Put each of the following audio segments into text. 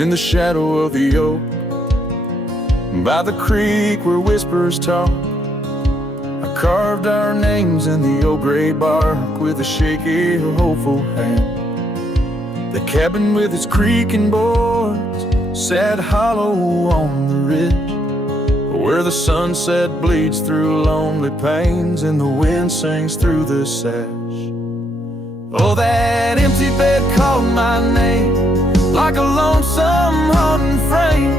in the shadow of the oak, by the creek where whispers talk. I carved our names in the old gray bark with a shaky, hopeful hand. The cabin with its creaking boards sat hollow on the ridge, where the sunset bleeds through lonely panes and the wind sings through the sash. Oh, that empty bed called my name, like a lonesome haunting frame,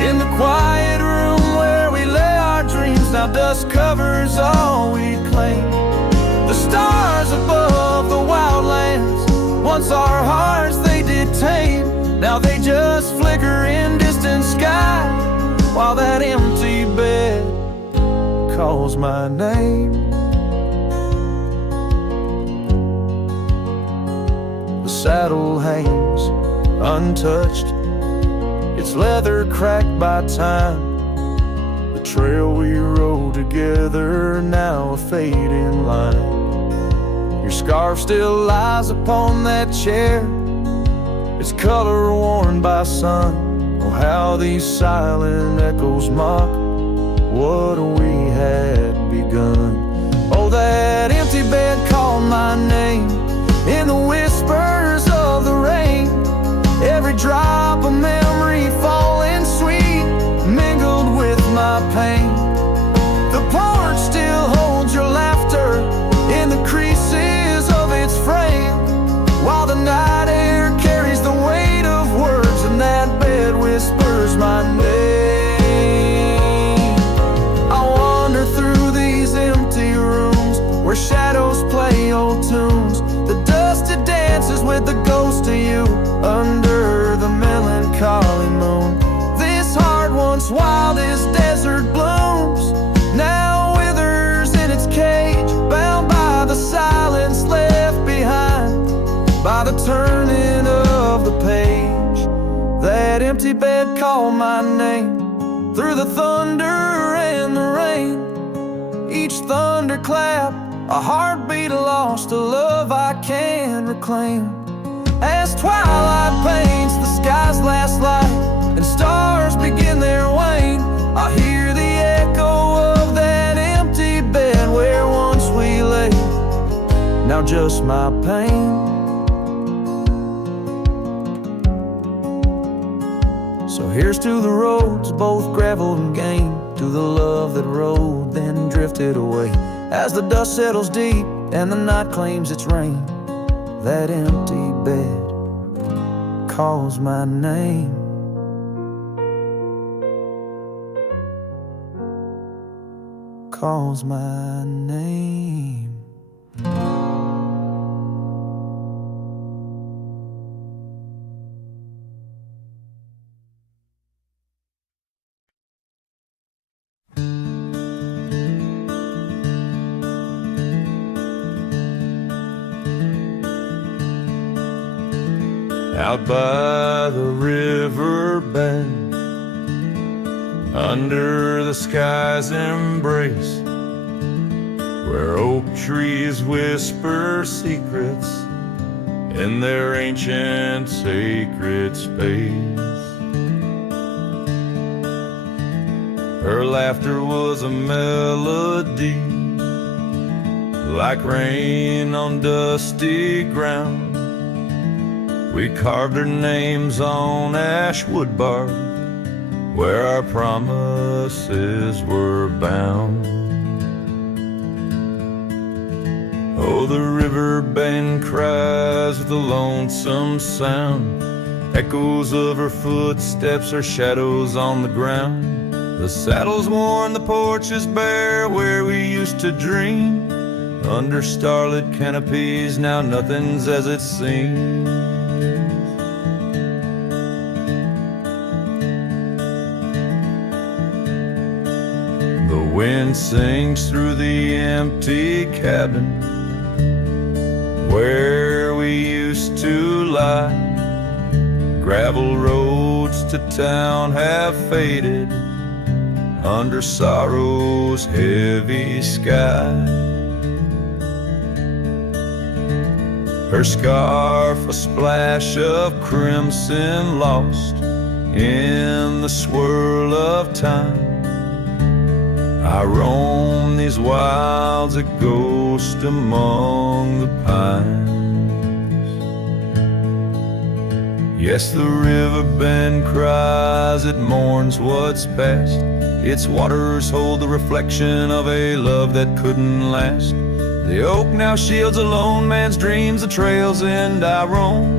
in the quiet room where we lay our dreams. Now dust covers all we claim. The stars above the wildlands, once our hearts they did tame, now they just flicker in distant sky, while that empty bed calls my name. The saddle hangs untouched, its leather cracked by time. The trail we rode together, now a fading line. Your scarf still lies upon that chair, its color worn by sun. Oh, how these silent echoes mock what we had begun. Oh, that empty bed called my name in the whispers of the rain, every drop of memory falling sweet, mingled with my pain. The porch still holds your laughter in the creases of its frame, while the night air carries the weight of words, and that bed whispers my name. I wander through these empty rooms where shadows play old tunes. The dusted dances with the ghost of you under the melancholy moon. This heart once wild as desert blooms, now withers in its cage, bound by the silence left behind by the turning of the page. That empty bed called my name through the thunder and the rain. Each thunderclap a heartbeat lost, a love I can reclaim. As twilight paints the sky's last light and stars begin their wane, I hear the echo of that empty bed where once we lay, now just my pain. So here's to the roads, both gravel and game, to the love that rode then drifted away. As the dust settles deep and the night claims its reign, that empty bed calls my name. Calls my name. Out by the riverbend, under the sky's embrace, where oak trees whisper secrets in their ancient sacred space. Her laughter was a melody, like rain on dusty ground. We carved our names on ash wood bark, where our promises were bound. Oh, the riverbend cries with a lonesome sound, echoes of her footsteps are shadows on the ground. The saddle's worn, the porch is bare, where we used to dream. Under starlit canopies, now nothing's as it seems. The wind sings through the empty cabin where we used to lie. Gravel roads to town have faded under sorrow's heavy sky. Her scarf a splash of crimson lost in the swirl of time. I roam these wilds, a ghost among the pines. Yes, the riverbend cries, it mourns what's past. Its waters hold the reflection of a love that couldn't last. The oak now shields a lone man's dreams, the trail's end I roam.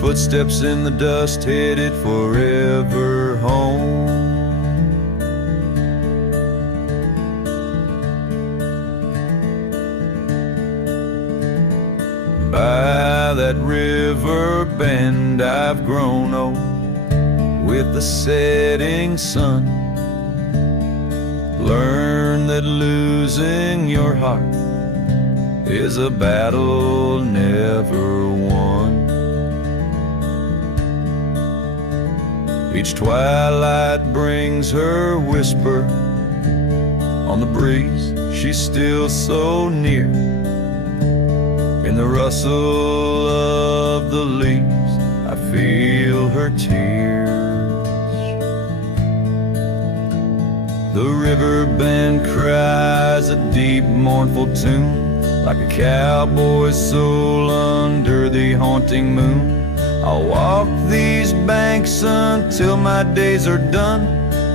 Footsteps in the dust, headed forever home. By that river bend I've grown old with the setting sun. Learn that losing your heart is a battle never won. Each twilight brings her whisper on the breeze. She's still so near. In the rustle of the leaves, I feel her tears. The riverbend cries a deep, mournful tune, like a cowboy's soul under the haunting moon. I'll walk these banks until my days are done,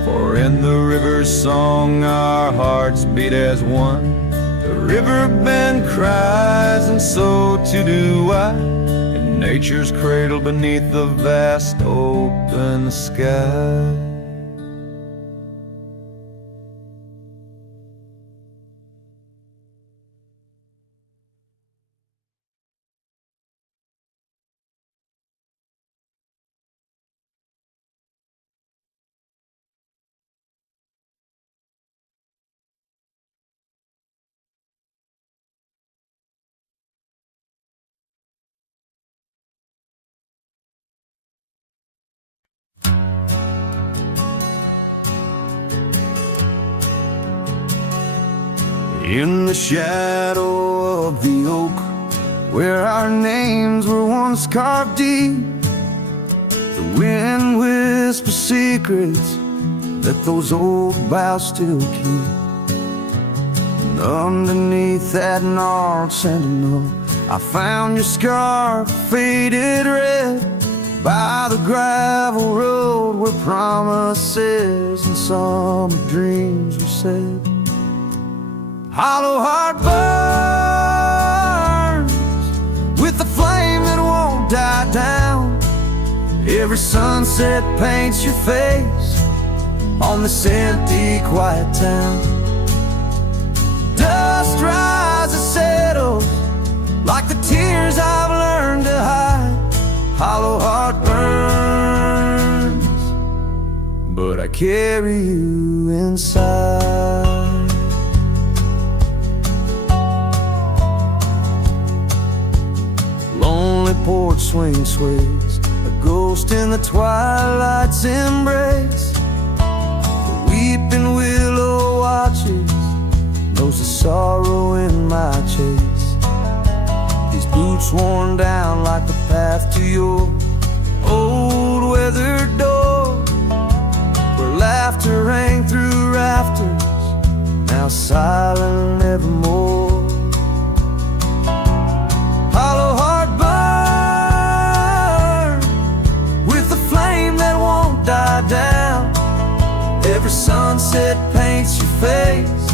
for in the river's song our hearts beat as one. The riverbend cries, and so too do I, in nature's cradle beneath the vast open sky. In the shadow of the oak, where our names were once carved deep, the wind whispers secrets that those old boughs still keep. And underneath that gnarled sentinel, I found your scarf faded red by the gravel road where promises and summer dreams were said. Hollow heart burns with the flame that won't die down. Every sunset paints your face on this empty, quiet town. Dust rises, settles like the tears I've learned to hide. Hollow heart burns, but I carry you inside. Lonely porch swing sways, a ghost in the twilight's embrace. The weeping willow watches, knows the sorrow in my chase. These boots worn down like the path to your old weathered door, where laughter rang through rafters, now silent evermore. Hollow heart burn with the flame that won't die down. Every sunset paints your face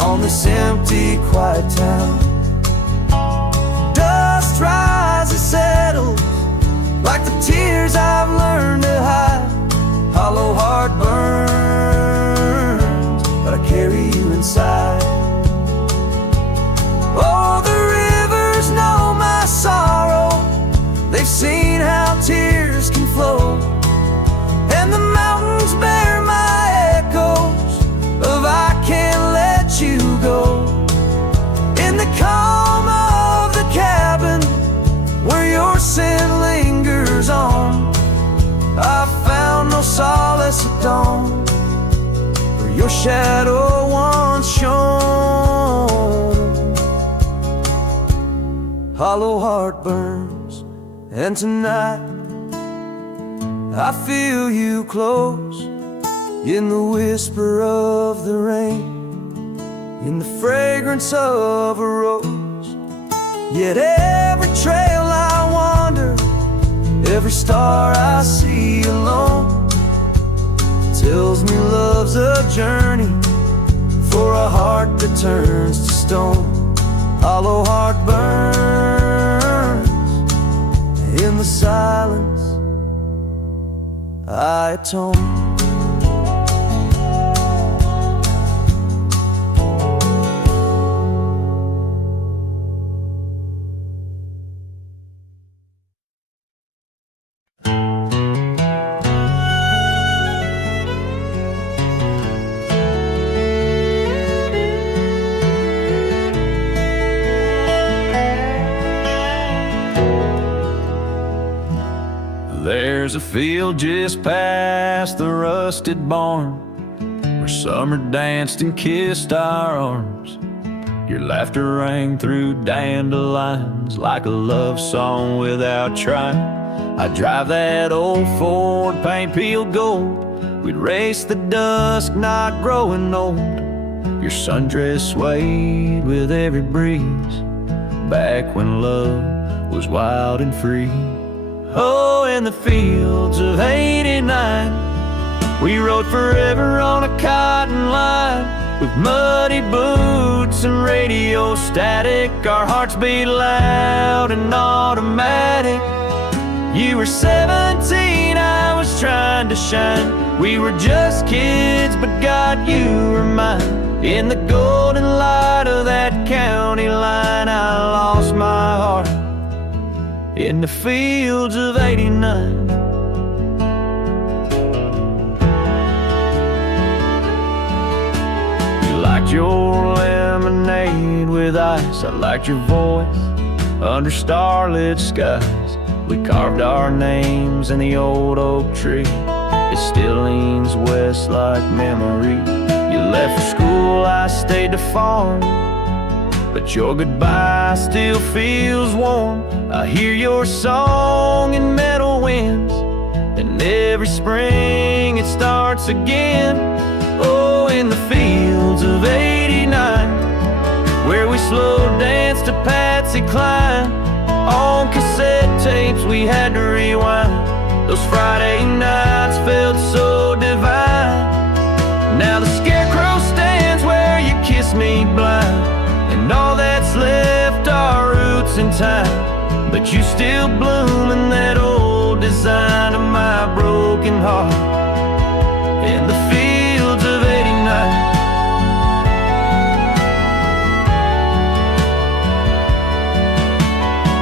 on this empty, quiet town. Dust rises, settles like the tears I've learned to hide. Hollow heart burns, but I carry you inside. Oh, the rivers know my sorrow, they've seen how tears can flow, and the mountains bear my echoes of I can't let you go. In the calm of the cabin where your scent lingers on, I found no solace at dawn, where your shadow once shone. Hollow heart burns, and tonight I feel you close in the whisper of the rain, in the fragrance of a rose. Yet every trail I wander, every star I see alone, tells me love's a journey for a heart that turns to stone. Hollow heart burns in the silence, I atone. There's a field just past the rusted barn where summer danced and kissed our arms. Your laughter rang through dandelions like a love song without trying. I'd drive that old Ford, paint peeled gold. We'd race the dusk, not growing old. Your sundress swayed with every breeze, back when love was wild and free. Oh, in the fields of '89, we rode forever on a cotton line, with muddy boots and radio static. Our hearts beat loud and automatic. You were 17, I was trying to shine. We were just kids, but God, you were mine. In the golden light of that county line, I lost my heart in the fields of '89. You liked your lemonade with ice, I liked your voice under starlit skies. We carved our names in the old oak tree, it still leans west like memory. You left for school, I stayed to farm, but your goodbye still feels warm. I hear your song in meadow winds, and every spring it starts again. Oh, in the fields of '89, where we slow danced to Patsy Cline. On cassette tapes we had to rewind. Those Friday nights felt so divine. Now the scarecrow stands where you kissed me blind, and all that's left are roots in time. But you still bloom in that old design of my broken heart in the fields of '89.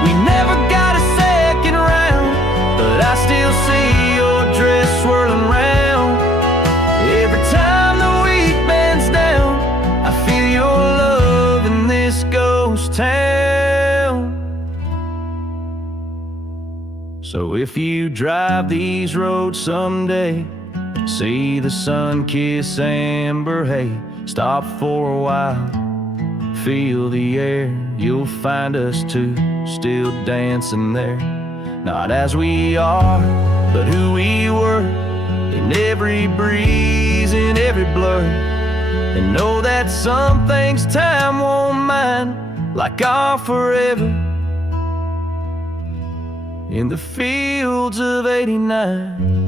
We never got a second round, but I still see your dress swirling round. Every time the wheat bends down, I feel your love in this ghost town. So if you drive these roads someday, see the sun kiss amber hay, stop for a while, feel the air. You'll find us two still dancing there, not as we are, but who we were, in every breeze, in every blur. And know that some things time won't mind, like our forever in the fields of '89.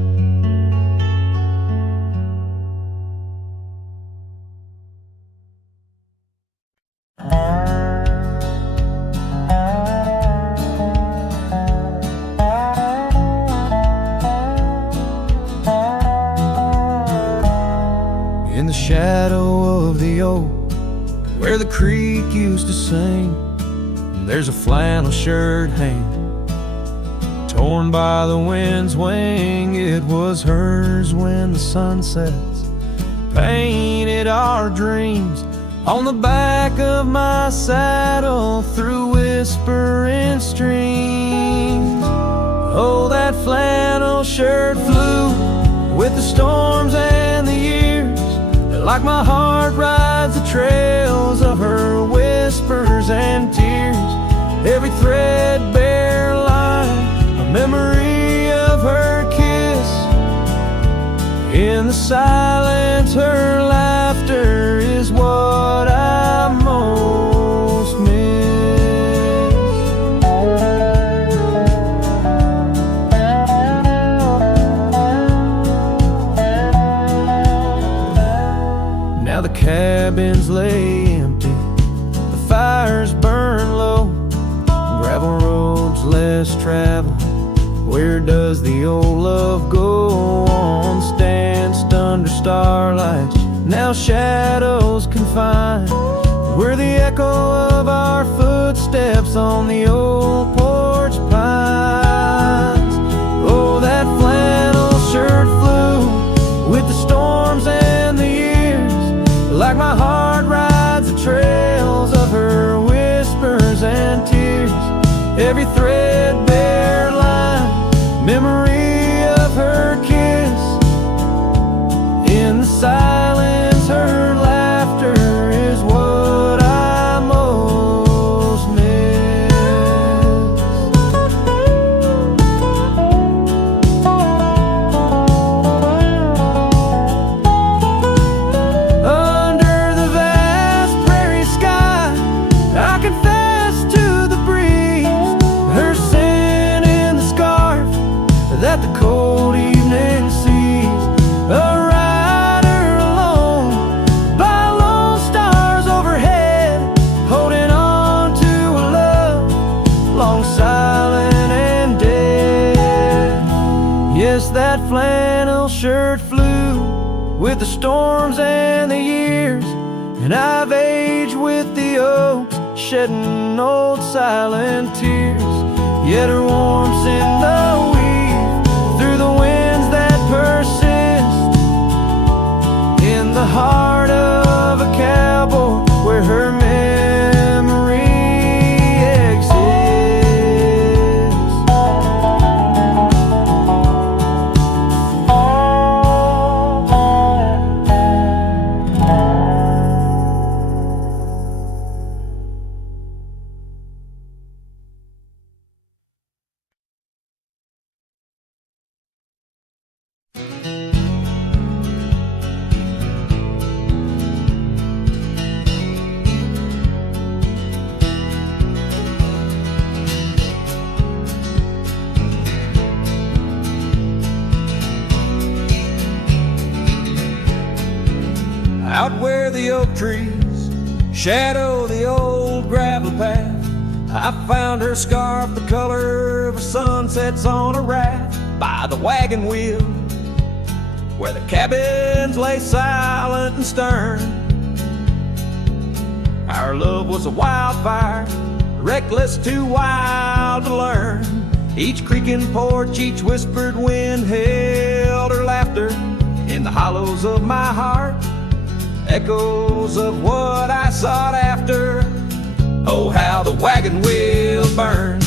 In the shadow of the oak, where the creek used to sing, there's a flannel shirt hanging, torn by the wind's wing. It was hers when the sun sets, painted our dreams on the back of my saddle through whispering streams. Oh, that flannel shirt flew with the storms and the years, like my heart rides the trails of her whispers and tears. Every threadbare line, a memory of her kiss, In the silence, her laughter is what I most miss. Now the cabins lay empty, the fires burn low, gravel roads less traveled. Where does the old love go on? Danced under starlights, now shadows confined. We're the echo of our footsteps on the old porch pines. Oh, that flannel shirt flew with the storms and the years, like my heart rides the trails of her whispers and tears. Every threadbare line, memory of her kiss. In the silence, her laughter is what I most miss. Under the vast prairie sky, I confess to the breeze, her scent in the scarf that the cold evening sees. A rider alone by lone stars overhead, holding on to a love long silent and dead. Yes, that flannel shirt flew with the storms and the years, and I've aged with the oaks, shedding old silent tears. Yet her warmth's in the weave, through the winds that persist. In the heart of a cowboy, where her memory exists. Out where the oak trees shadow the old gravel path, I found her scarf the color of a sunsets on a raft. By the wagon wheel, where the cabins lay silent and stern, our love was a wildfire, reckless, too wild to learn. Each creaking porch, each whispered wind held her laughter. In the hollows of my heart, echoes of what I sought after. Oh, how the wagon wheel burned,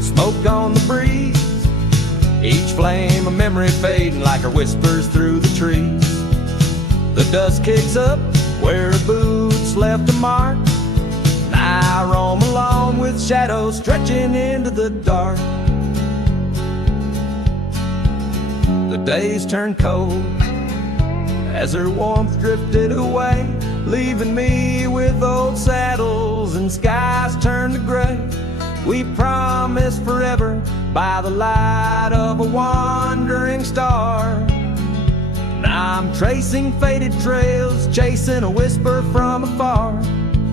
smoke on the breeze, each flame a memory fading like her whispers through the trees. The dust kicks up where her boots left a mark, and I roam along with shadows stretching into the dark. The days turn cold as her warmth drifted away, leaving me with old saddles and skies turned to gray. We promised forever by the light of a wandering star. Now I'm tracing faded trails, chasing a whisper from afar.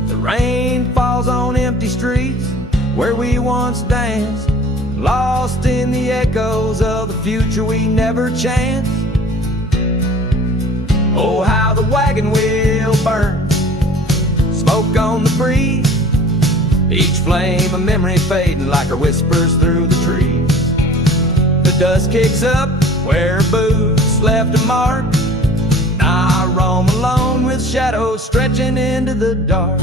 The rain falls on empty streets where we once danced, lost in the echoes of the future we never chanced. Oh, how the wagon wheel burns, smoke on the breeze, each flame a memory fading like her whispers through the trees. The dust kicks up where her boots left a mark, I roam alone with shadows stretching into the dark.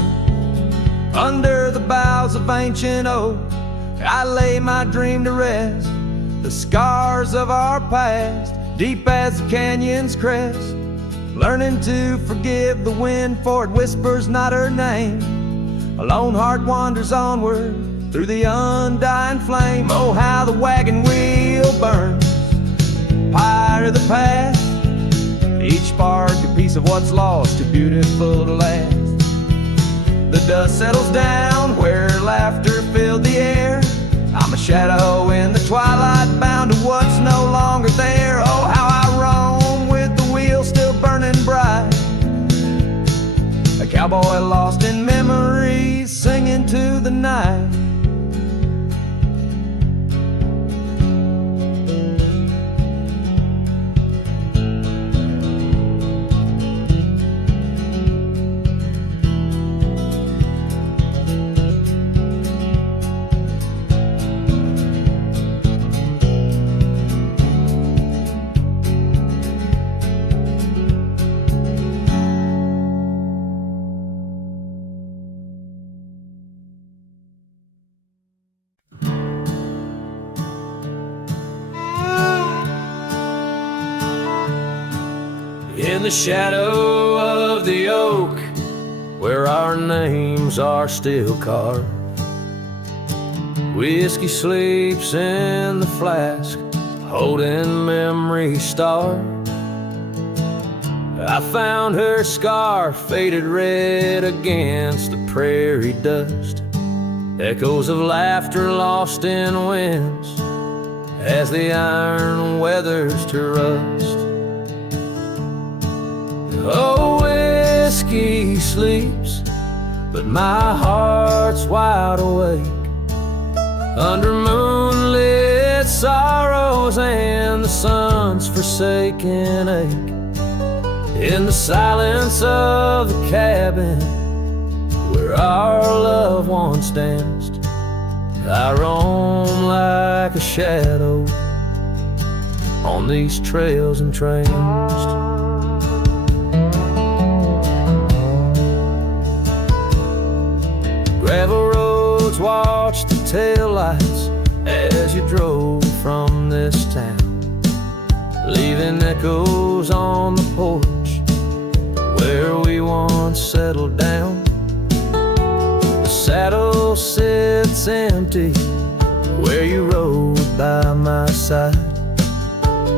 Under the boughs of ancient oak, I lay my dream to rest, the scars of our past, deep as the canyon's crest. Learning to forgive the wind, for it whispers not her name. A lone heart wanders onward through the undying flame. Oh, how the wagon wheel burns, pyre of the past, spark, a piece of what's lost, too beautiful to last. The dust settles down where laughter filled the air. I'm a shadow in the twilight, bound to what's no longer there. Oh, how I roam with the wheel still burning bright. A cowboy lost in memories, singing to the night. In the shadow of the oak, where our names are still carved, whiskey sleeps in the flask, holding memory starved. I found her scarf faded red against the prairie dust, echoes of laughter lost in winds as the iron weathers to rust. Oh, whiskey sleeps, but my heart's wide awake under moonlit sorrows and the sun's forsaken ache. In the silence of the cabin where our loved ones danced, I roam like a shadow on these trails entranced. Gravel roads watch the taillights as you drove from this town, leaving echoes on the porch where we once settled down. The saddle sits empty where you rode by my side,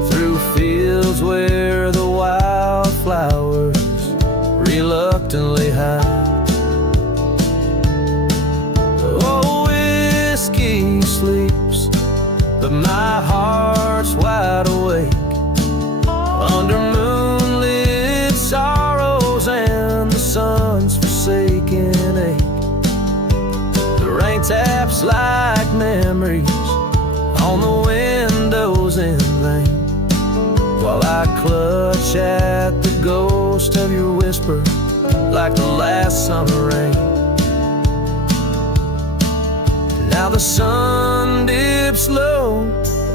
through fields where the wildflowers reluctantly hide. Oh, whiskey sleeps, but my heart's wide awake under moonlit sorrows and the sun's forsaken ache. The rain taps like memories on the windows in vain, while I clutch at the ghost of your whisper like the last summer rain. Now the sun dips low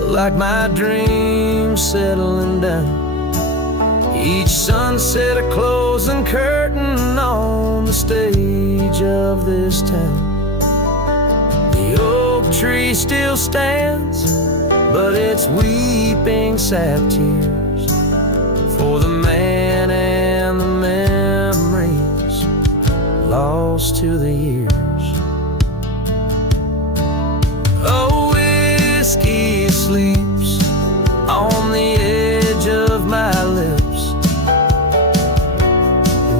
like my dreams settling down, each sunset a closing curtain on the stage of this town. The oak tree still stands, but it's weeping sap tears for the man and the memories lost to the years. Oh, whiskey sleeps on the edge of my lips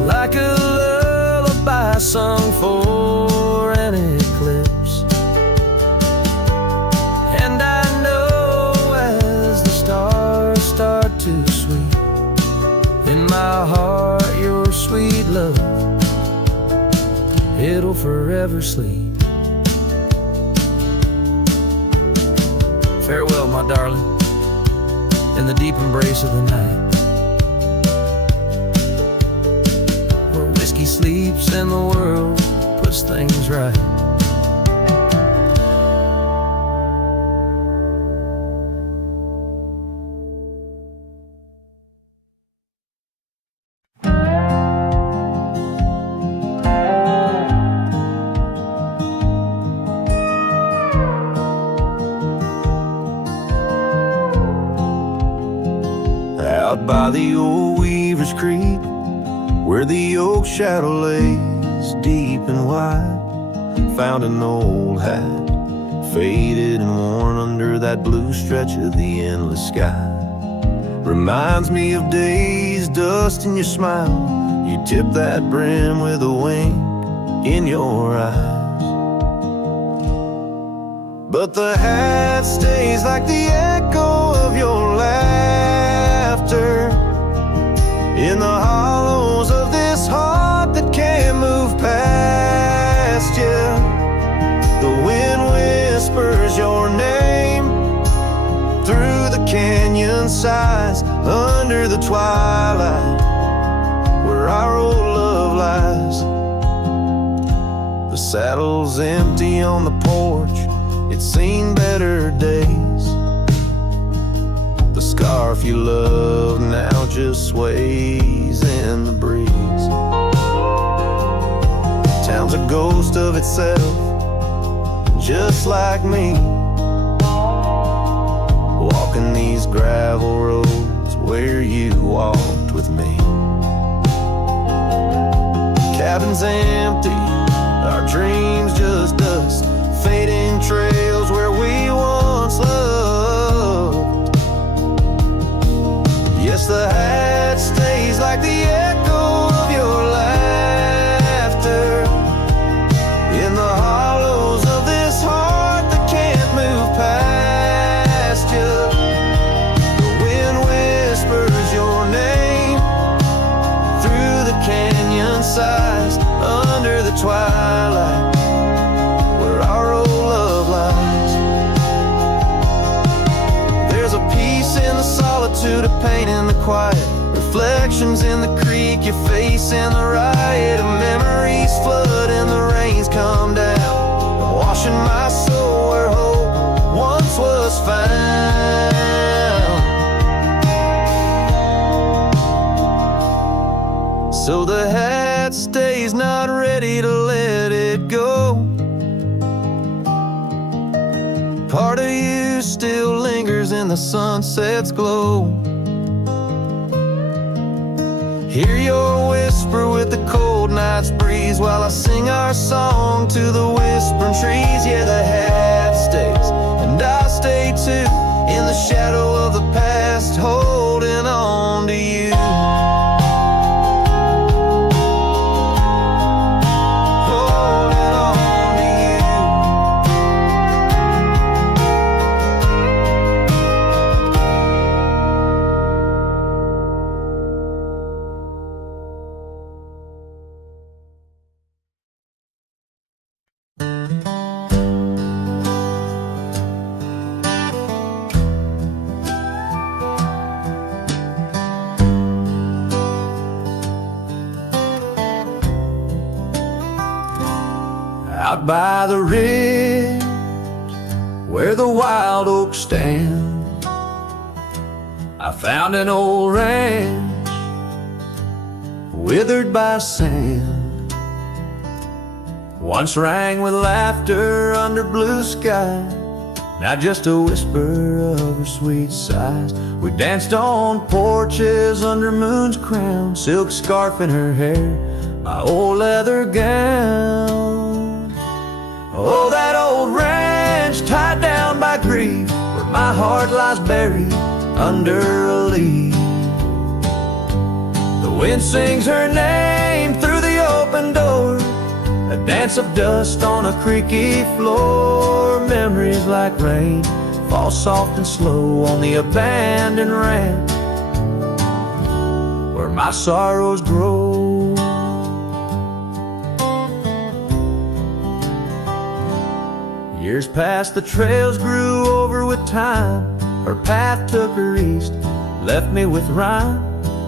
like a lullaby sung for an eclipse. And I know as the stars start to sweep in my heart your sweet love, it'll forever sleep. Farewell, my darling, in the deep embrace of the night, where whiskey sleeps and the world puts things right. Out by the old Weaver's Creek, where the oak shadow lays deep and wide, found an old hat, faded and worn under that blue stretch of the endless sky. Reminds me of days dust in your smile. You tip that brim with a wink in your eyes. But the hat stays like the echo of your laughter in the hollows of this heart that can't move past you. The wind whispers your name through the canyon sides, under the twilight where our old love lies. The saddle's empty on the porch, it's seen better days. The scarf you love now just sways in the breeze. Town's a ghost of itself, just like me, walking these gravel roads where you walked with me. Cabin's empty, our dreams just dust, fading trails where we once loved. Yes, the hat stays like the echo of your laughter in the hollows of this heart that can't move past you. The wind whispers your name through the canyon sides, under the twilight where our old love lies. There's a peace in the solitude, a pain in the quiet, reflections in the creek you face in the riot of memories flood and the rains come down, washing my soul where hope once was found. So the hat stays not ready to let it go. Part of you still lingers in the sunset's glow. Hear your whisper with the cold night's breeze while I sing our song to the whispering trees. Yeah, the hat stays and I stay too, in the shadow of the past, holding on to you. Holding on to you. Out by the ridge where the wild oaks stand, I found an old ranch withered by sand. Once rang with laughter under blue sky, now just a whisper of her sweet sighs. We danced on porches under moon's crown, silk scarf in her hair, my old leather gown. Oh, that old ranch tied down by grief, where my heart lies buried under a leaf. The wind sings her name through the open door, a dance of dust on a creaky floor. Memories like rain fall soft and slow on the abandoned ranch where my sorrows grow. Years passed, the trails grew over with time. Her path took her east, left me with rhyme,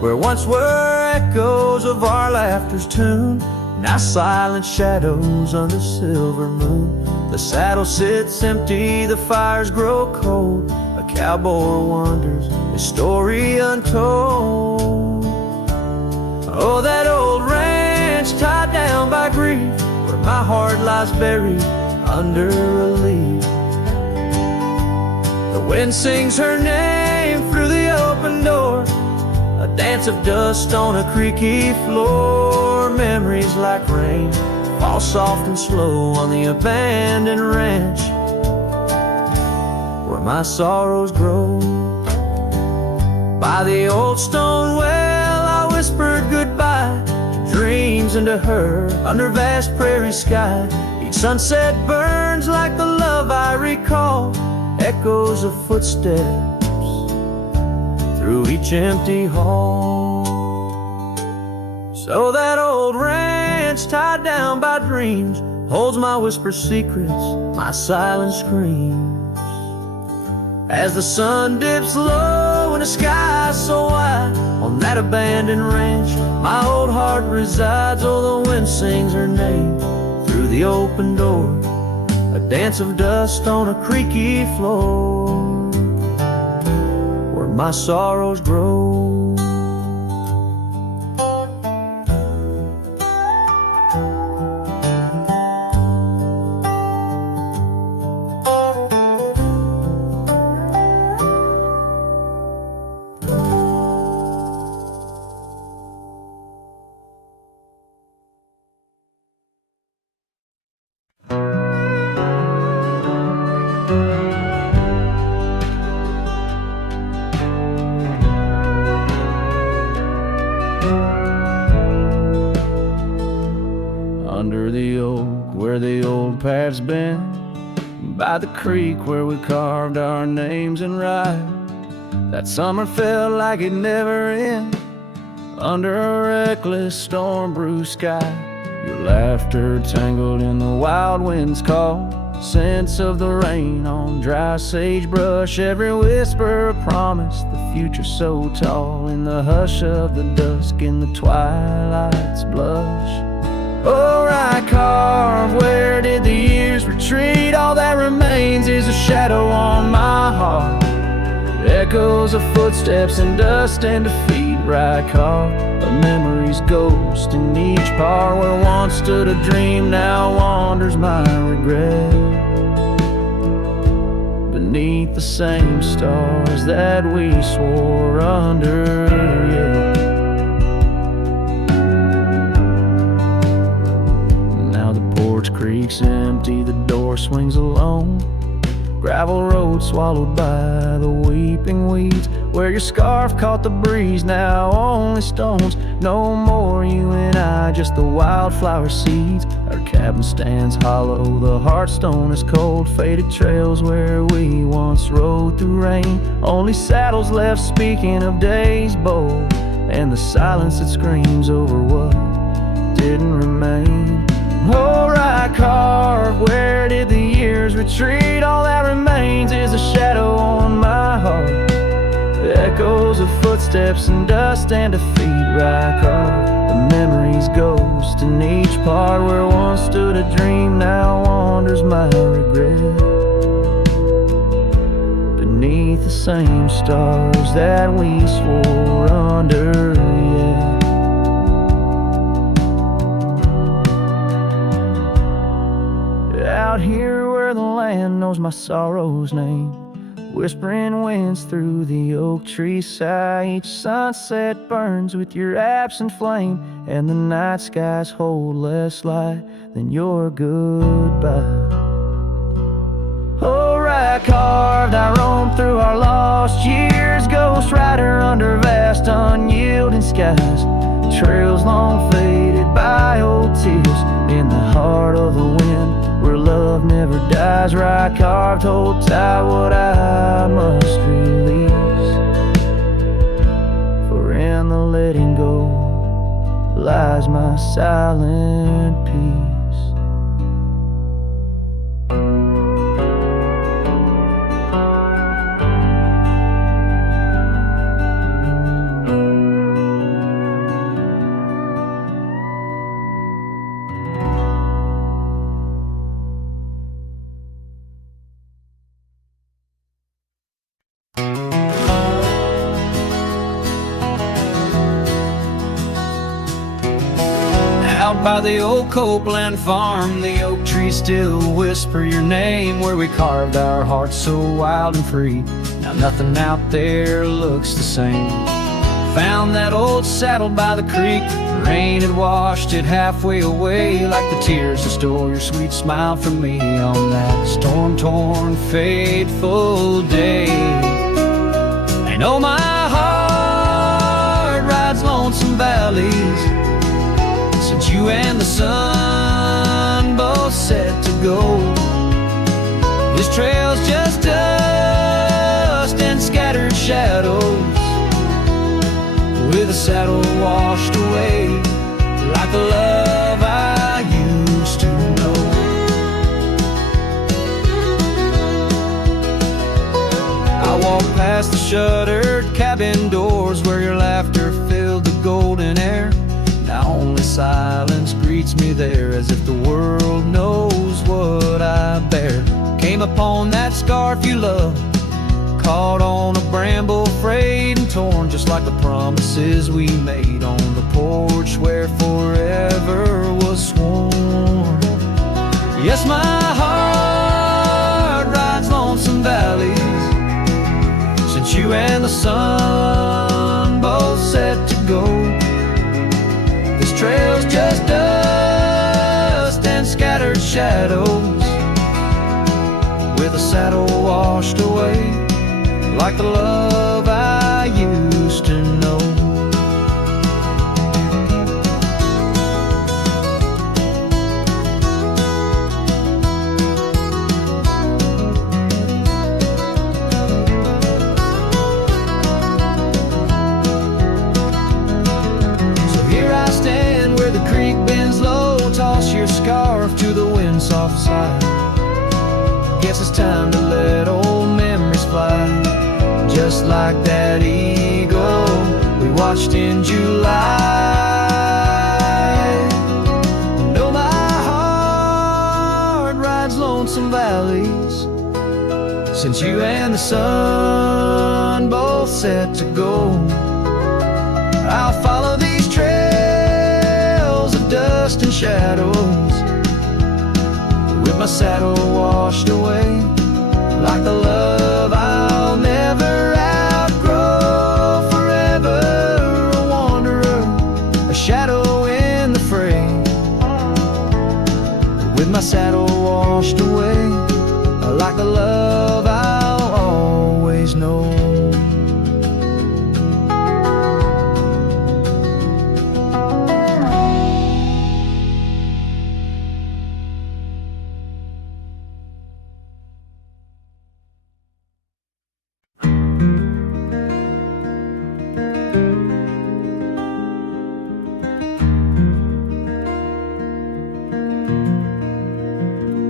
where once were echoes of our laughter's tune, now silent shadows under silver moon. The saddle sits empty, the fires grow cold, a cowboy wanders, his story untold. Oh, that old ranch tied down by grief, where my heart lies buried under a leaf. The wind sings her name through the open door, a dance of dust on a creaky floor. Memories like rain fall soft and slow on the abandoned ranch where my sorrows grow. By the old stone well dreams into her under vast prairie sky. Each sunset burns like the love I recall, echoes of footsteps through each empty hall. So that old ranch tied down by dreams holds my whispered secrets, my silent screams. As the sun dips low and the sky so wide, on that abandoned ranch my old heart resides. Oh, the wind sings her name through the open door, a dance of dust on a creaky floor, where my sorrows grow. Under the oak where the old path's been, by the creek where we carved our names in rye, that summer felt like it'd never end. Under a reckless storm-bruised sky, your laughter tangled in the wild wind's call, scents of the rain on dry sagebrush, every whisper a promise, the future so tall, in the hush of the dusk, in the twilight's blush. Oh, I carve, where did the years retreat? All that remains is a shadow on my heart, echoes of footsteps and dust and defeat. Right carved, a memory's ghost in each part, where once stood a dream, now wanders my regret, beneath the same stars that we swore under. Yeah. Creek's empty, the door swings alone, gravel road swallowed by the weeping weeds, where your scarf caught the breeze, now only stones, no more you and I, just the wildflower seeds. Our cabin stands hollow, the hearthstone is cold, faded trails where we once rode through rain, only saddles left speaking of days bold, and the silence that screams over what didn't remain. Oh, right carve, where did the years retreat? All that remains is a shadow on my heart, echoes of footsteps and dust and defeat. Right carve, the memory's ghost in each part, where once stood a dream, now wanders my regret, beneath the same stars that we swore under. Yeah. Out here where the land knows my sorrow's name, whispering winds through the oak tree sigh, each sunset burns with your absent flame, and the night skies hold less light than your goodbye. Oh, right carved, I roam through our lost years, ghost rider under vast unyielding skies, trails long faded by old tears, in the heart of the wind where love never dies. Right carved, hold tight what I must release, for in the letting go lies my silent peace. By the old Copeland farm, the oak trees still whisper your name, where we carved our hearts so wild and free. Now nothing out there looks the same. Found that old saddle by the creek, the rain had washed it halfway away, like the tears that stole your sweet smile from me on that storm-torn, fateful day. And oh, my heart rides lonesome valleys, since you shuttered cabin doors where your laughter filled the golden air. Now only silence greets me there, as if the world knows what I bear. Came upon that scarf you love, caught on a bramble, frayed and torn, just like the promises we made on the porch where forever was sworn. Yes, my heart rides lonesome valleys since you and the sun both set to go. This trail's just dust and scattered shadows, with a saddle washed away, like the love I used to know. So here I stand where the creek bends low, toss your scarf to the wind's soft side. Guess it's time to let old memories fly, just like that eagle we watched in July. No, my heart rides lonesome valleys since you and the sun both set to go. I'll follow these trails of dust and shadows, with my saddle washed away, like the love I'll never outgrow. Forever a wanderer, a shadow in the fray, with my saddle washed away, like the love I'll always know.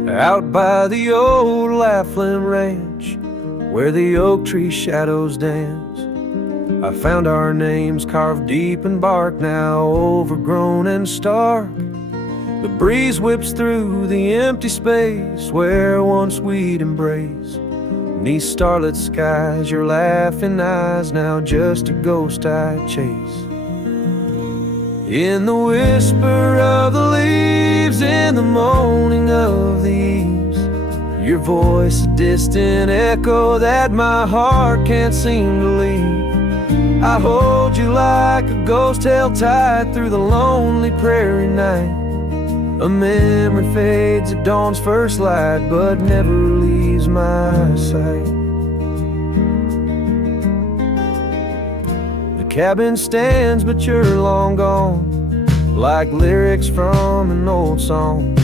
Out by the old Laughlin Ranch, where the oak tree shadows dance, I found our names carved deep in bark, now overgrown and stark. The breeze whips through the empty space where once we'd embrace. Beneath starlit skies, your laughing eyes, now just a ghost I chase. In the whisper of the leaves, in the moaning of the eaves, your voice a distant echo that my heart can't seem to leave. I hold you like a ghost held tight through the lonely prairie night. A memory fades at dawn's first light, but never leaves my sight. The cabin stands, but you're long gone, like lyrics from an old song.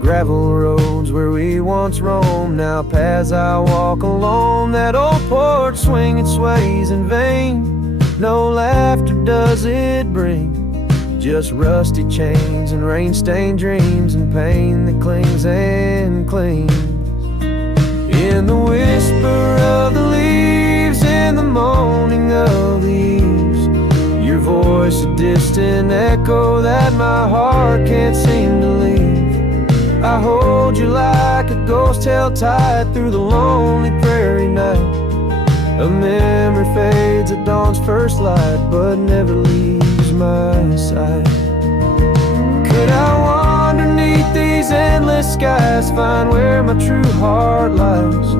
Gravel roads where we once roamed, now paths I walk alone. That old porch swing, it sways in vain. No laughter does it bring, just rusty chains and rain-stained dreams and pain that clings and clings. In the whisper of the leaves, in the moaning of the eaves, your voice a distant echo that my heart can't seem to leave. I hold you like a ghost held tight through the lonely prairie night. A memory fades at dawn's first light, but never leaves my sight. Could I wander beneath these endless skies, find where my true heart lies?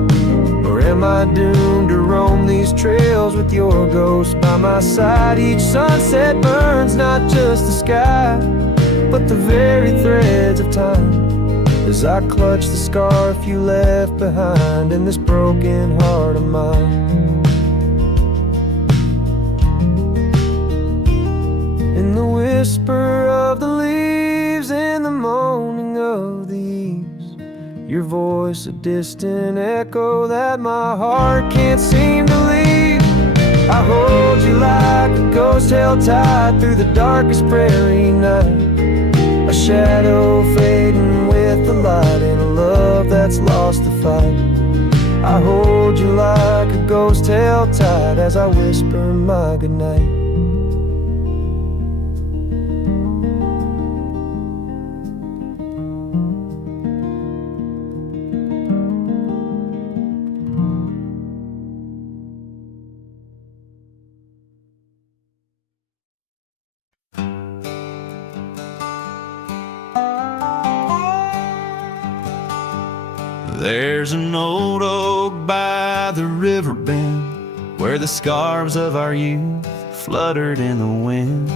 Or am I doomed to roam these trails with your ghost by my side? Each sunset burns not just the sky, but the very threads of time, as I clutch the scarf you left behind in this broken heart of mine. In the whisper of the leaves, in the moaning of the eaves, your voice a distant echo that my heart can't seem to leave. I hold you like a ghost held tight through the darkest prairie night. A shadow fading with the light in a love that's lost the fight. I hold you like a ghost held held tight as I whisper my goodnight. There's an old oak by the riverbend where the scarves of our youth fluttered in the wind.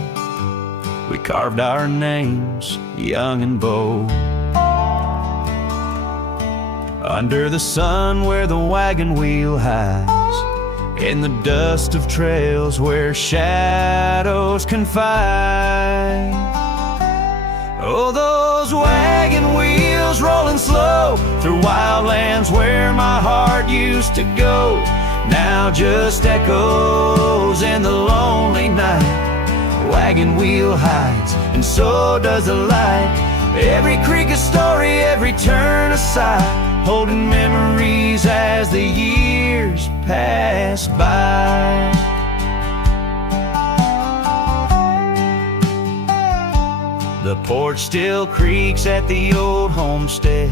We carved our names, young and bold, under the sun where the wagon wheel hides, in the dust of trails where shadows confide. Oh, those wagon wheels rolling slow through wildlands where my heart used to go, now just echoes in the lonely night. Wagon wheel hides, and so does the light. Every creek a story, every turn a sigh, holding memories as the years pass by. The porch still creaks at the old homestead.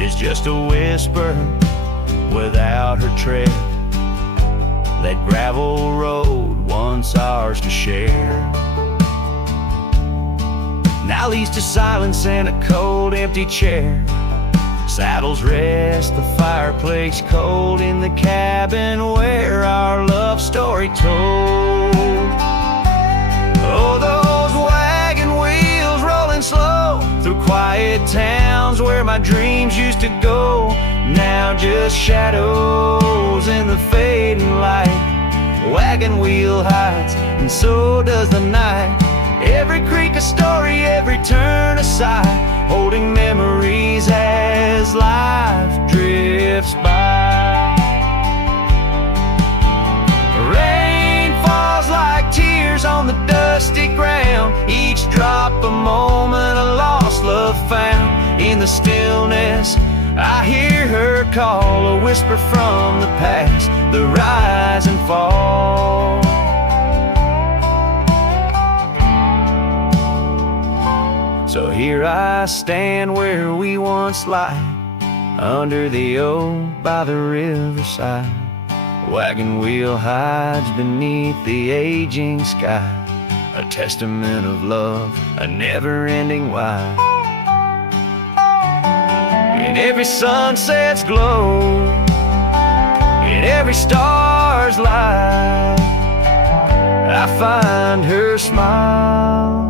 It's just a whisper without her tread. That gravel road once ours to share, now leads to silence and a cold empty chair. Saddles rest, the fireplace cold in the cabin where our love story told. Oh, those wagon wheels rolling slow through quiet towns where my dreams used to go, now just shadows in the fading light. Wagon wheel hides, and so does the night. Every creek a story, every turn a sigh, holding memories as life drifts by. Rain falls like tears on the dusty ground, each drop a moment, a lost love found. In the stillness I hear her call, a whisper from the past, the rise and fall. So here I stand where we once lie, under the oak by the riverside. Wagon wheel hides beneath the aging sky, a testament of love, a never-ending why. In every sunset's glow, in every star's light, I find her smile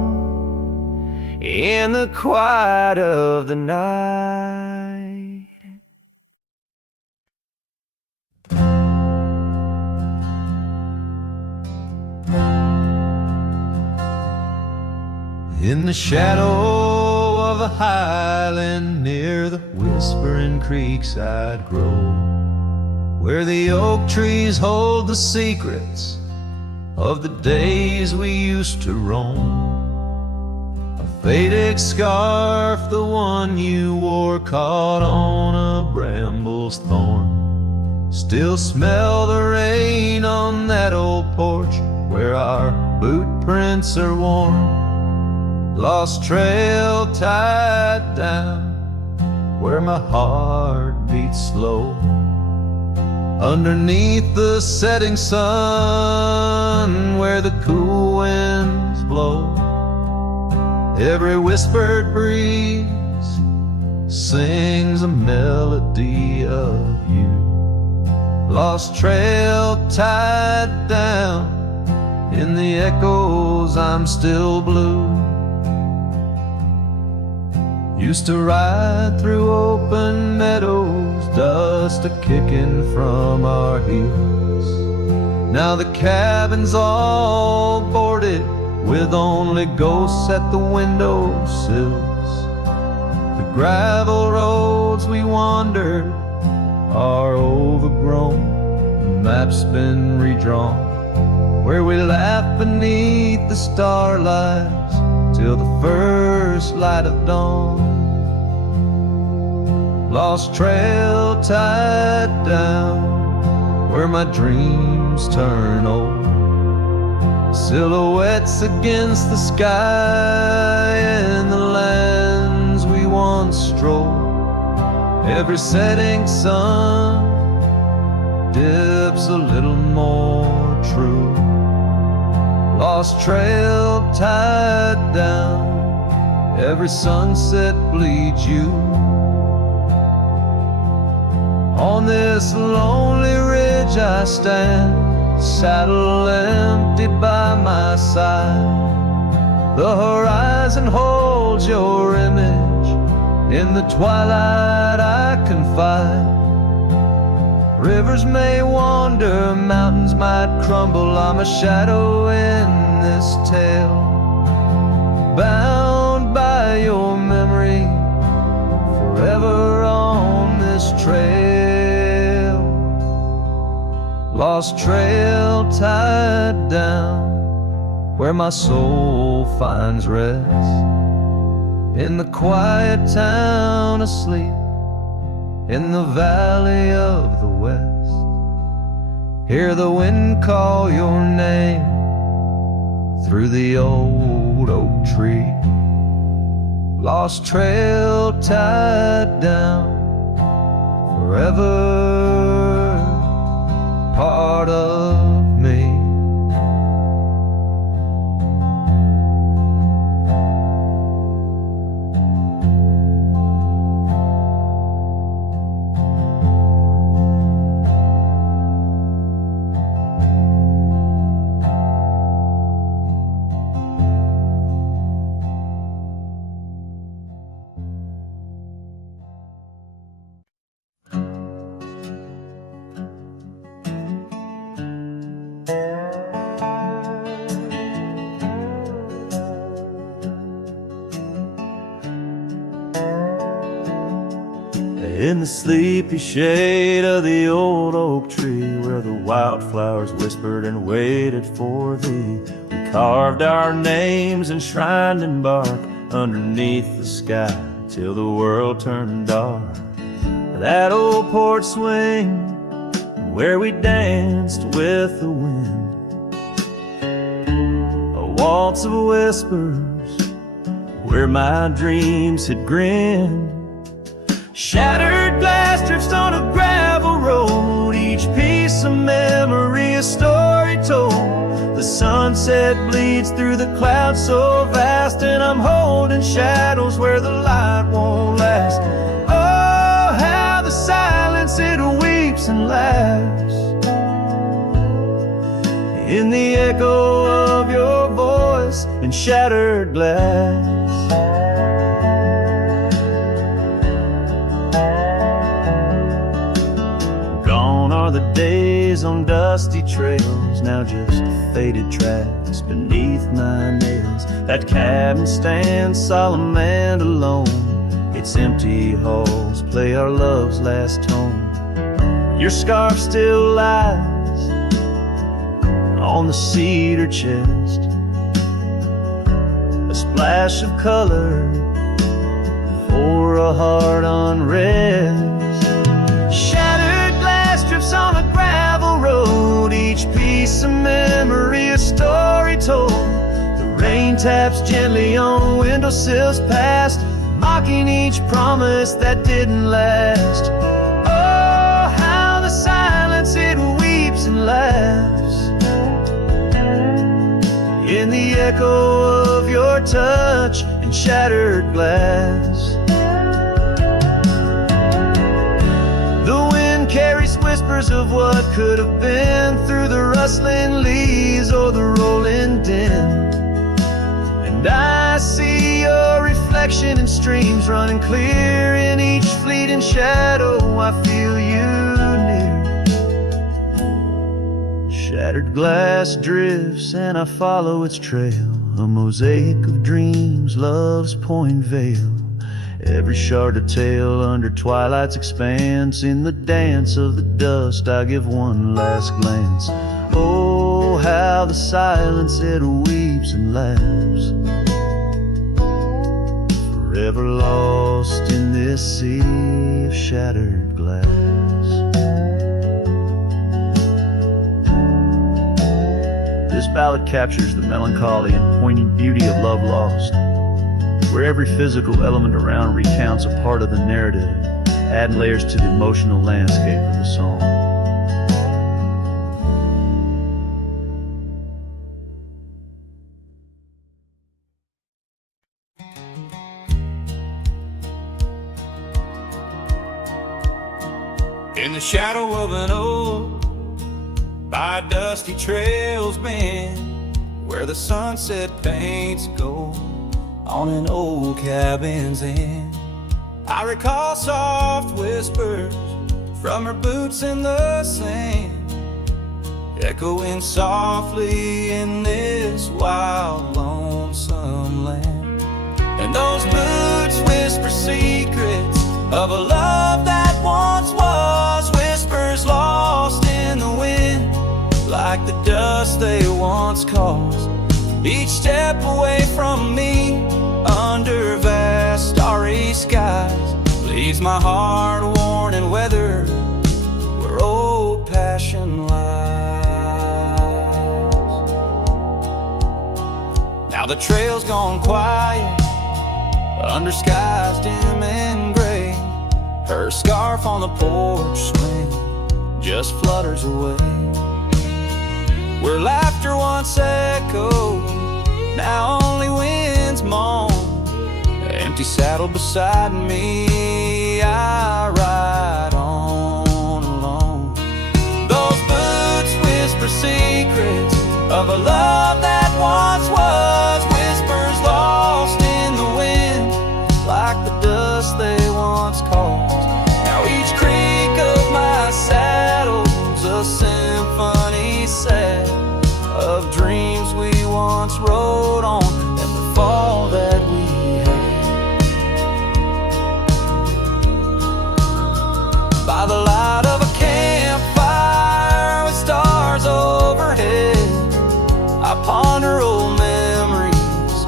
in the quiet of the night. In the shadow of a highland near the whispering creekside grove, where the oak trees hold the secrets of the days we used to roam, a faded scarf, the one you wore, caught on a bramble's thorn, still smell the rain on that old porch where our boot prints are worn. Lost trail tied down where my heart beats slow, underneath the setting sun where the cool winds blow. Every whispered breeze sings a melody of you. Lost trail tied down, in the echoes I'm still blue. Used to ride through open meadows, dust a-kicking from our heels. Now the cabin's all boarded, with only ghosts at the windowsills. The gravel roads we wandered are overgrown, the map's been redrawn, where we laugh beneath the starlights till the first light of dawn. Lost trail tied down where my dreams turn old. Silhouettes against the sky and the lands we once strolled. Every setting sun dips a little more true. Lost trail tied down, every sunset bleeds you. On this lonely ridge I stand, saddle empty by my side. The horizon holds your image, in the twilight I confide. Rivers may wander, mountains might crumble, I'm a shadow in this tale, bound by your memory, forever on this trail. Lost trail tied down, where my soul finds rest, in the quiet town asleep, in the valley of the west. Hear the wind call your name through the old oak tree. Lost trail tied down, forever part of me. In the sleepy shade of the old oak tree, where the wildflowers whispered and waited for thee, we carved our names enshrined in bark underneath the sky till the world turned dark. That old porch swing where we danced with the wind, a waltz of whispers where my dreams had grinned. Shattered glass drifts on a gravel road, each piece of memory a story told. The sunset bleeds through the clouds so vast, and I'm holding shadows where the light won't last. Oh, how the silence it weeps and laughs in the echo of your voice and shattered glass. Are the days on dusty trails, now just faded tracks beneath my nails. That cabin stands solemn and alone, its empty halls play our love's last tone. Your scarf still lies on the cedar chest, a splash of color for a heart unrest. On a gravel road, each piece of memory a story told. The rain taps gently on windowsills past, mocking each promise that didn't last. Oh, how the silence it weeps and laughs in the echo of your touch and shattered glass. Carries whispers of what could have been through the rustling leaves or the rolling din. And I see your reflection in streams running clear in each fleeting shadow. I feel you near. Shattered glass drifts and I follow its trail, a mosaic of dreams, love's point veil. Every shard of tale under twilight's expanse, in the dance of the dust I give one last glance. Oh, how the silence it weeps and laughs, forever lost in this sea of shattered glass. ballad captures the melancholy and poignant beauty of love lost, where every physical element around recounts a part of the narrative, adding layers to the emotional landscape of the song. In the shadow of an oak, by dusty trails bend, where the sunset paints gold on an old cabin's end, I recall soft whispers from her boots in the sand, echoing softly in this wild, lonesome land. And those boots whisper secrets of a love that once was, whispers lost in the wind, like the dust they once caused. Each step away from me, under vast starry skies, leaves my heart worn and weathered, where old passion lies. Now the trail's gone quiet, under skies dim and gray. Her scarf on the porch swing just flutters away. Where laughter once echoed, now only winds moan. Empty saddle beside me, I ride on alone. Those boots whisper secrets of a love that once was, whispers lost in the wind, like the dust they once caused. Now each creak of my saddle's a symphony set of dreams we once rode on, and the fall that we had. By the light of a campfire with stars overhead, I ponder old memories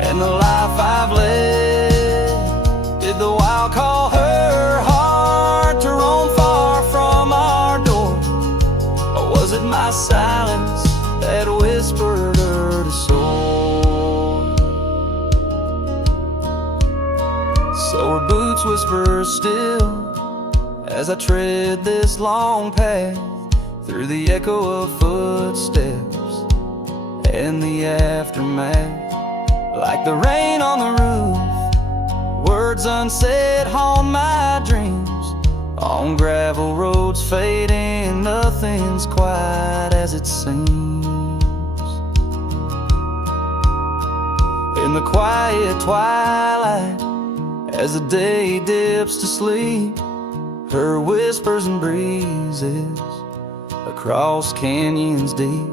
and the life I've led. Did the wild call her heart to roam far from our door, or was it my silence that whispered her to soar? So her boots whisper still as I tread this long path through the echo of footsteps and the aftermath. Like the rain on the roof, words unsaid haunt my dreams. On gravel roads fading, nothing's quite as it seems. In the quiet twilight, as the day dips to sleep, her whispers and breezes across canyons deep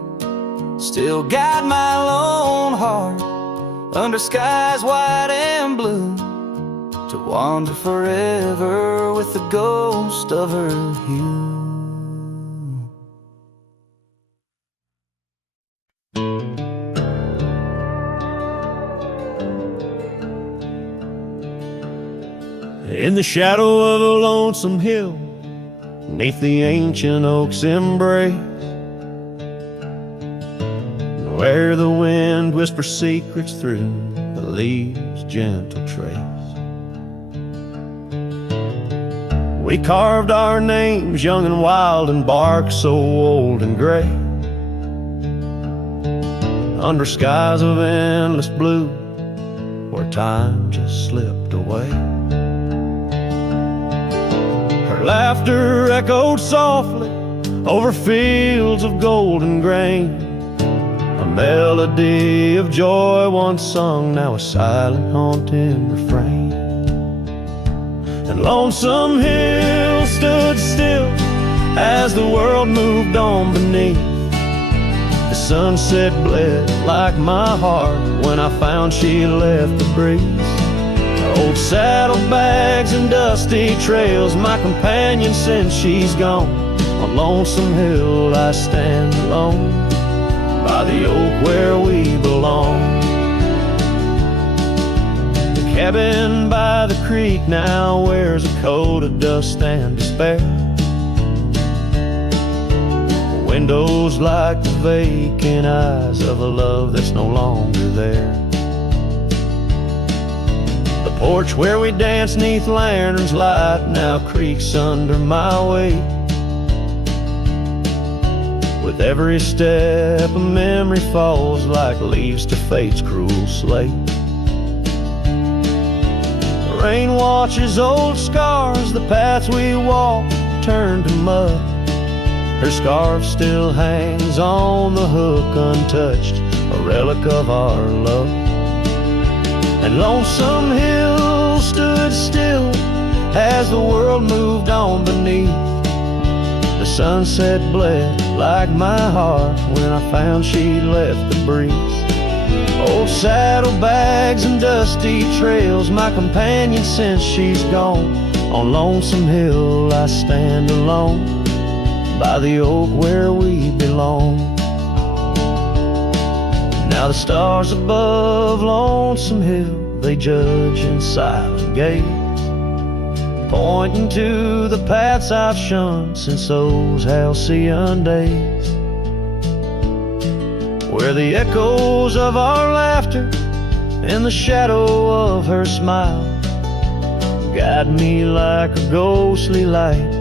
still guide my lone heart under skies white and blue, to wander forever with the ghost of her hue. In the shadow of a lonesome hill, neath the ancient oak's embrace, where the wind whispers secrets through the leaves' gentle trace, we carved our names young and wild in bark so old and gray, under skies of endless blue, where time just slipped away. Her laughter echoed softly over fields of golden grain, a melody of joy once sung, now a silent haunting refrain. And Lonesome Hill stood still as the world moved on beneath. The sunset bled like my heart when I found she left the breeze. Old saddlebags and dusty trails, my companion since she's gone. On Lonesome Hill I stand alone, by the oak where we belong. The cabin by the creek now wears a coat of dust and despair. windows like the vacant eyes of a love that's no longer there. The porch where we danced 'neath lanterns light now creaks under my weight. With every step a memory falls like leaves to fate's cruel slate. The rain washes old scars, the paths we walked turn to mud. Her scarf still hangs on the hook untouched, a relic of our love. And Lonesome Hill stood still as the world moved on beneath. The sunset bled like my heart when I found she'd left the breeze. Old saddlebags and dusty trails, my companion since she's gone. On Lonesome Hill I stand alone by the oak where we belong. Now the stars above Lonesome Hill, they judge in silent gaze, pointing to the paths I've shunned since those halcyon days, where the echoes of our laughter and the shadow of her smile guide me like a ghostly light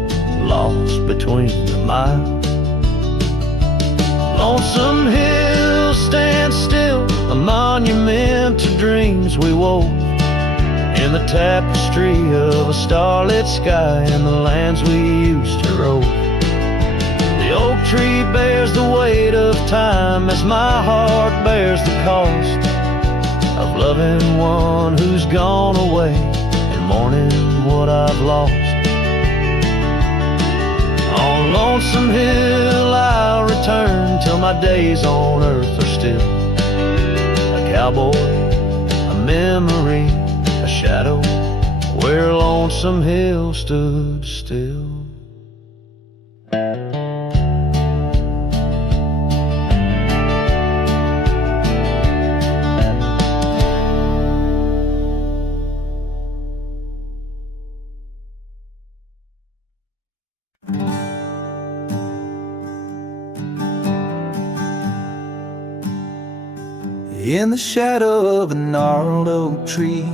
lost between the miles. Lonesome Hill stands still, a monument to dreams we wove, in the tapestry of a starlit sky and the lands we used to rove. The oak tree bears the weight of time as my heart bears the cost of loving one who's gone away and mourning what I've lost. On Lonesome Hill I'll return till my days on earth are still a cowboy, a memory, a shadow where Lonesome Hill stood still. In the shadow of a gnarled oak tree,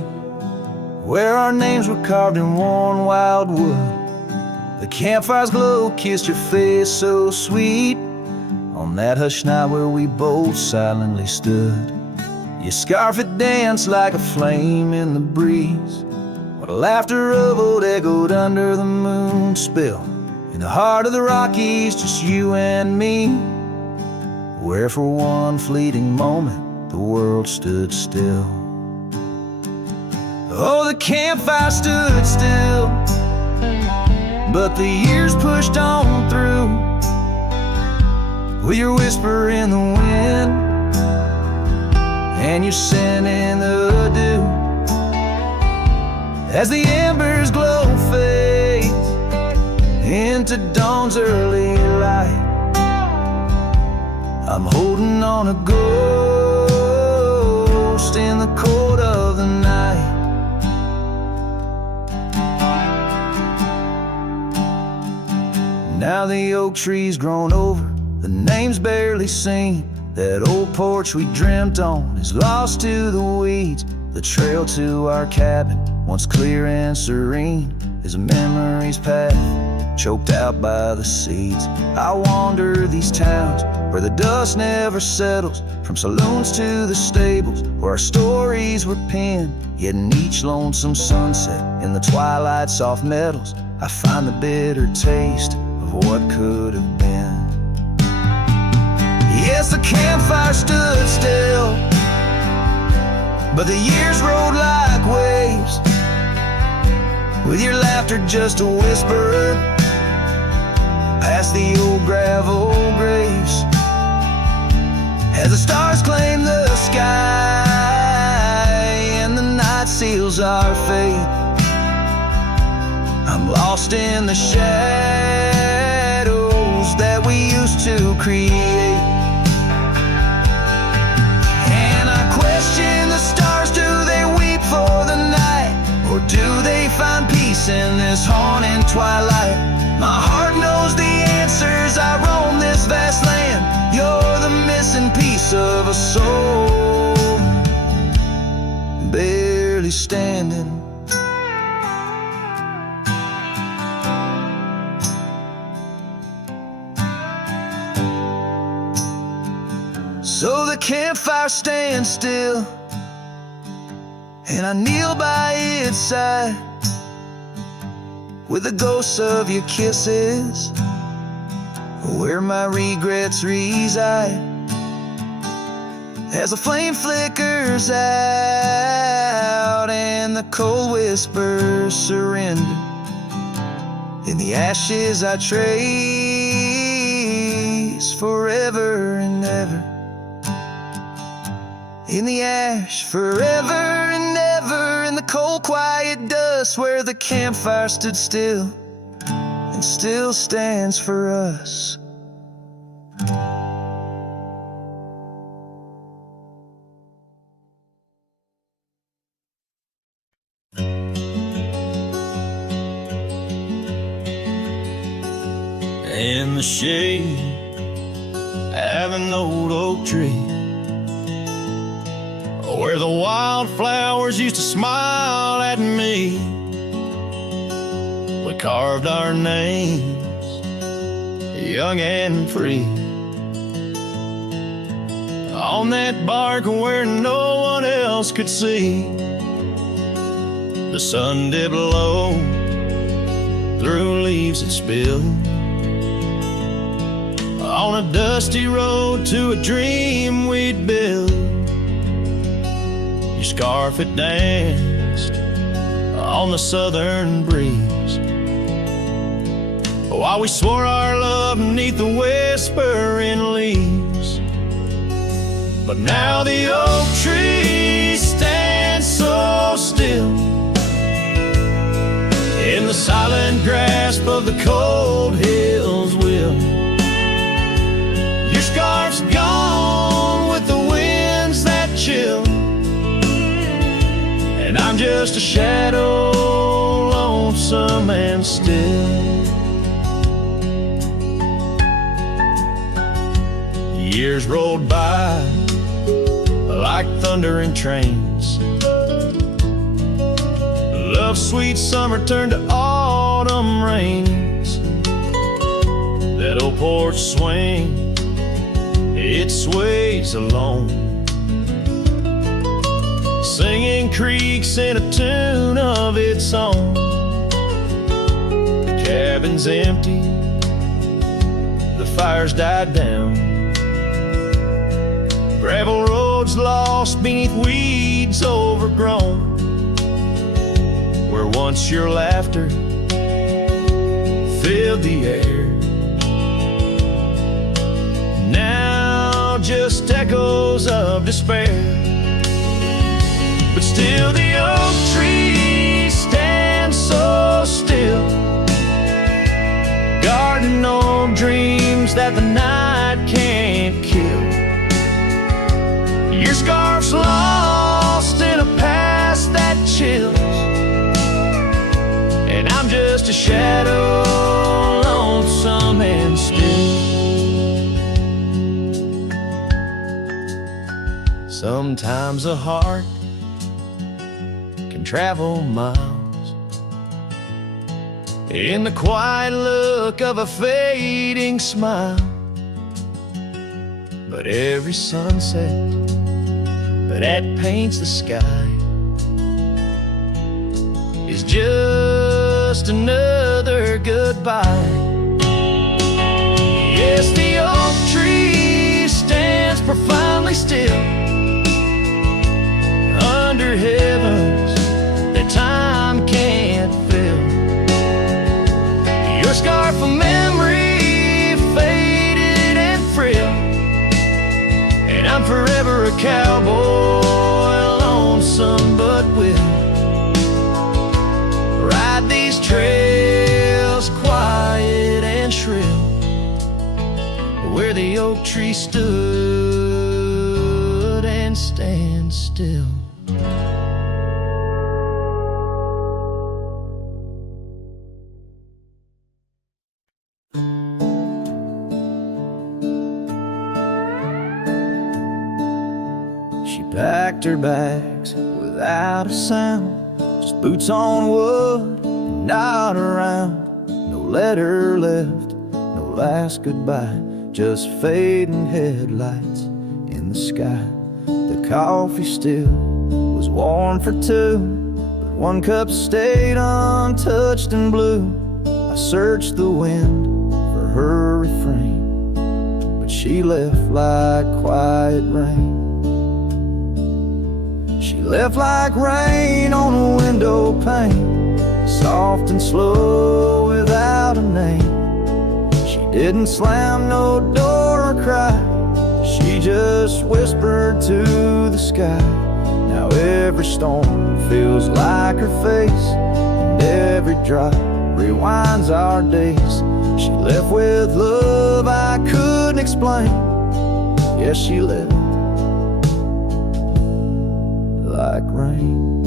where our names were carved in worn wild wood, the campfire's glow kissed your face so sweet. On that hushed night where we both silently stood, your scarf had danced like a flame in the breeze, while laughter of old echoed under the moon spill. In the heart of the Rockies, just you and me, where for one fleeting moment the world stood still. Oh, the campfire stood still, but the years pushed on through, with your whisper in the wind and your scent in the dew. As the embers glow fades into dawn's early light, I'm holding on a ghost in the cold of the night. Now the oak tree's grown over, the name's barely seen. That old porch we dreamt on is lost to the weeds. The trail to our cabin, once clear and serene, is a memory's path choked out by the seeds. I wander these towns where the dust never settles, from saloons to the stables where our stories were penned. Yet in each lonesome sunset, in the twilight's soft metals, I find the bitter taste of what could have been. Yes, the campfire stood still, but the years rode like waves, with your laughter just a whisper past the old gravel graves. As the stars claim the sky and the night seals our fate, I'm lost in the shadows that we used to create. And I question the stars, do they weep for the night, or do they find peace in this haunting twilight? My heart knows the answers, I roam this vast standing. So the campfire stands still, and I kneel by its side, with the ghosts of your kisses where my regrets reside. As the flame flickers out and the cold whispers surrender, in the ashes I trace forever and ever. In the ash forever and ever, in the cold quiet dust where the campfire stood still and still stands for us. In the shade of an old oak tree, where the wildflowers used to smile at me, we carved our names, young and free, on that bark where no one else could see. The sun dipped low through leaves that spilled on a dusty road to a dream we'd build. Your scarf it danced on the southern breeze, while we swore our love beneath the whispering leaves. But now the oak tree stands so still in the silent grasp of the cold hills will. Your scarf's gone with the winds that chill, and I'm just a shadow, lonesome and still. Years rolled by like thundering trains. Love's sweet summer turned to autumn rains. That old porch swing, it sways alone, singing creaks in a tune of its own. The cabin's empty, the fire's died down, gravel roads lost beneath weeds overgrown, where once your laughter filled the air, now just echoes of despair. But still the oak tree stands so still, guarding old dreams that the night can't kill. Your scarf's lost in a past that chills, and I'm just a shadow, lonesome and still. Sometimes a heart can travel miles in the quiet look of a fading smile, but every sunset that paints the sky is just another goodbye. Yes, the oak tree stands profoundly still under heavens that time can't fill. Your scarf of memory faded and frail, and I'm forever a cowboy, lonesome but will ride these trails quiet and shrill, where the oak tree stood and stands still. She packed her bags with without a sound, just boots on wood and not around. No letter left, no last goodbye, just fading headlights in the sky. The coffee still was warm for two, but one cup stayed untouched and blue. I searched the wind for her refrain, but she left like quiet rain. She left like rain on a window pane, soft and slow without a name. She didn't slam no door or cry, she just whispered to the sky. Now every storm feels like her face, and every drop rewinds our days. She left with love I couldn't explain. Yes, she left like rain.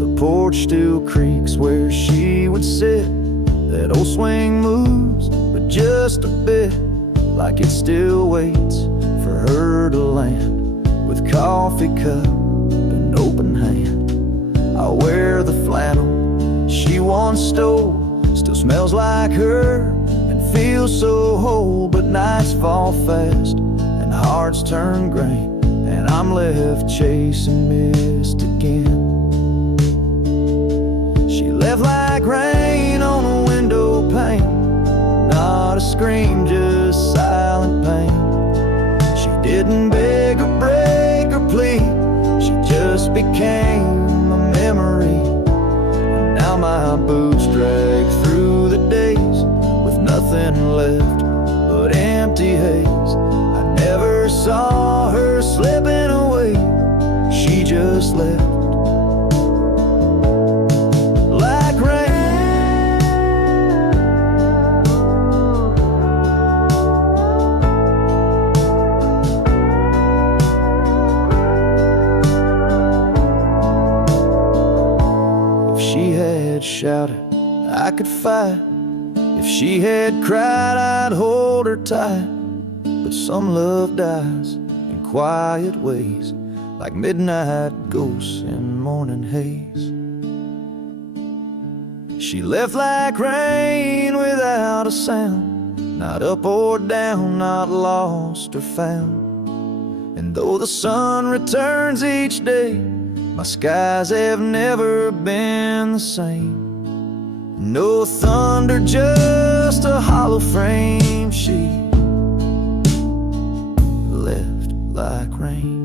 The porch still creaks where she would sit. That old swing moves, but just a bit, like it still waits for her to land. With coffee cup and open hand, I'll wear the flannel she once stole. Still smells like her and feels so whole. But nights fall fast and hearts turn gray, and I'm left chasing mist again. She left like rain on a window pane, not a scream, just silent pain. She didn't beg or break or plead, she just became a memory. And now my boots drag through the days with nothing left but empty haze. I never saw her slipping away, she just left like rain. If she had shouted, I could fight. If she had cried, I'd hold her tight. But some love dies in quiet ways, like midnight ghosts in morning haze. She left like rain without a sound, not up or down, not lost or found. And though the sun returns each day, my skies have never been the same. No thunder, just a hollow frame. She left like rain.